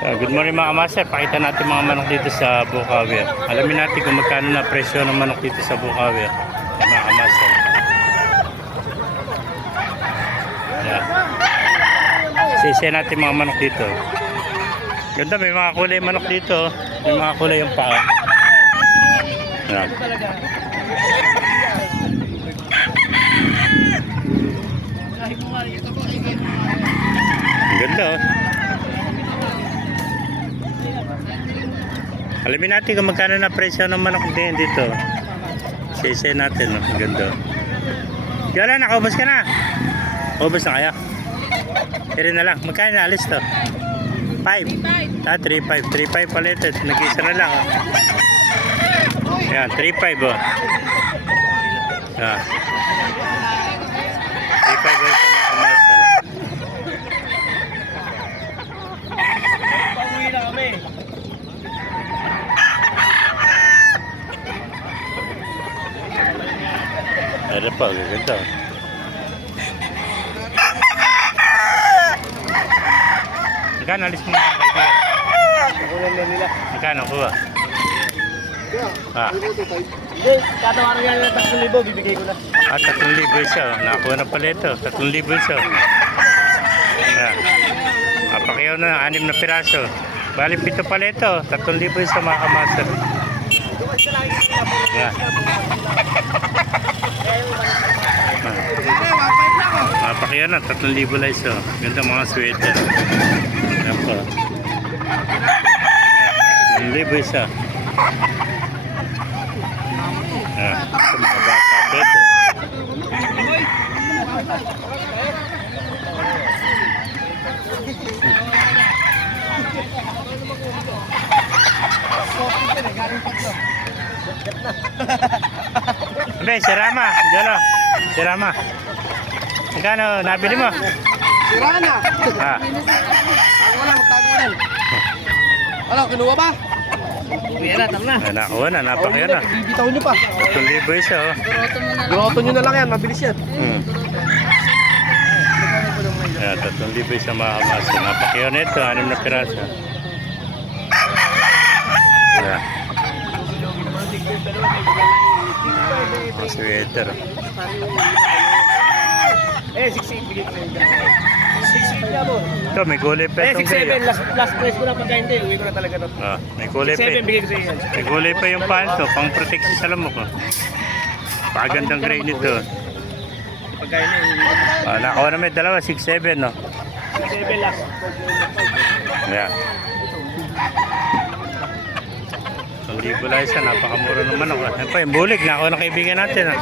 Good morning mga kamaster, pakita natin mga manok dito sa Bukawi. Alamin natin kung magkano na presyo ng manok dito sa Bukawi. Mga kamaster. Sisiya natin mga manok dito. Ganda, may mga kulay manok dito. May mga kulay yung paa. Yan. Ganda oh. Alamin natin kung magkano na presyo ng manok din dito. Sisiya natin oh. Ganda. Yala, nakaubos ka na. Ubos na kaya? Tiri na lang. Magkano na alis to? 5. 3.5. 3.5 pala ito. Nag-isa na lang. Oh. Yan, 3.5 oh. Yan. 3.5 oh ito mga kamaster. Pauwi na kami. Ano pa, gaganda. Magkano alis mo mga kaibigan? Nakunan na nila. Magkano kuha? Hindi, tatawaran nga nila 3,000, bibigay ko na. 3,000 isa. Nakakuha na pala ito. 3,000 isa. Ayan. Mapakiyaw na, 6 na piraso. Bali, 7 pala ito. 3,000 isa mga kamaster. Ayan. Mapakiyaw na, 3,000 lang isa. Ganda mga sweater. Ayan po. 3,000 isa. Ayan. Ito mga bata pa ito. Abe, si Rama, Jolo. Si Rama. Magkano nabili mo? Sirana! Ah. Tago na, magtago na. Ano, kinuha ba? Uwi na, tama na. Nakuha na, napakaya na. Bibitaw nyo pa. 3,000 isa oh. Groto nyo na lang yan, mabilis yan. Ayan, 3,000 isa mga kamaster. Napakaya na ito, 6 na piraso. Ayan. Sweater. Eh, 6,800 bigay ko na yun. 6,800 niya mo. Ito, may gulay pa Eh, itong 6,700. Last price ko na pagka hindi. Uwi ko na talaga to. Ah, may gulay pa. 6,700 bigay ko sa iyo. May gulay pa yung panto, pang protection sa lamok ko. Pagandang gray nito. Pagka hindi, Nakuha na may dalawa, 6,700 no? 6,700 last. Ayan. 1,000 lang isa, napakamura naman ako. Ayan pa, yung bulig, nakuha na kaibigan natin.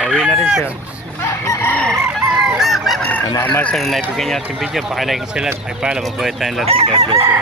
Pauwi na rin siya. Mga kamaster, na naibigyan niya ating video, pakilike sila at pakipala, mabuhay tayong lahat ng God bless you.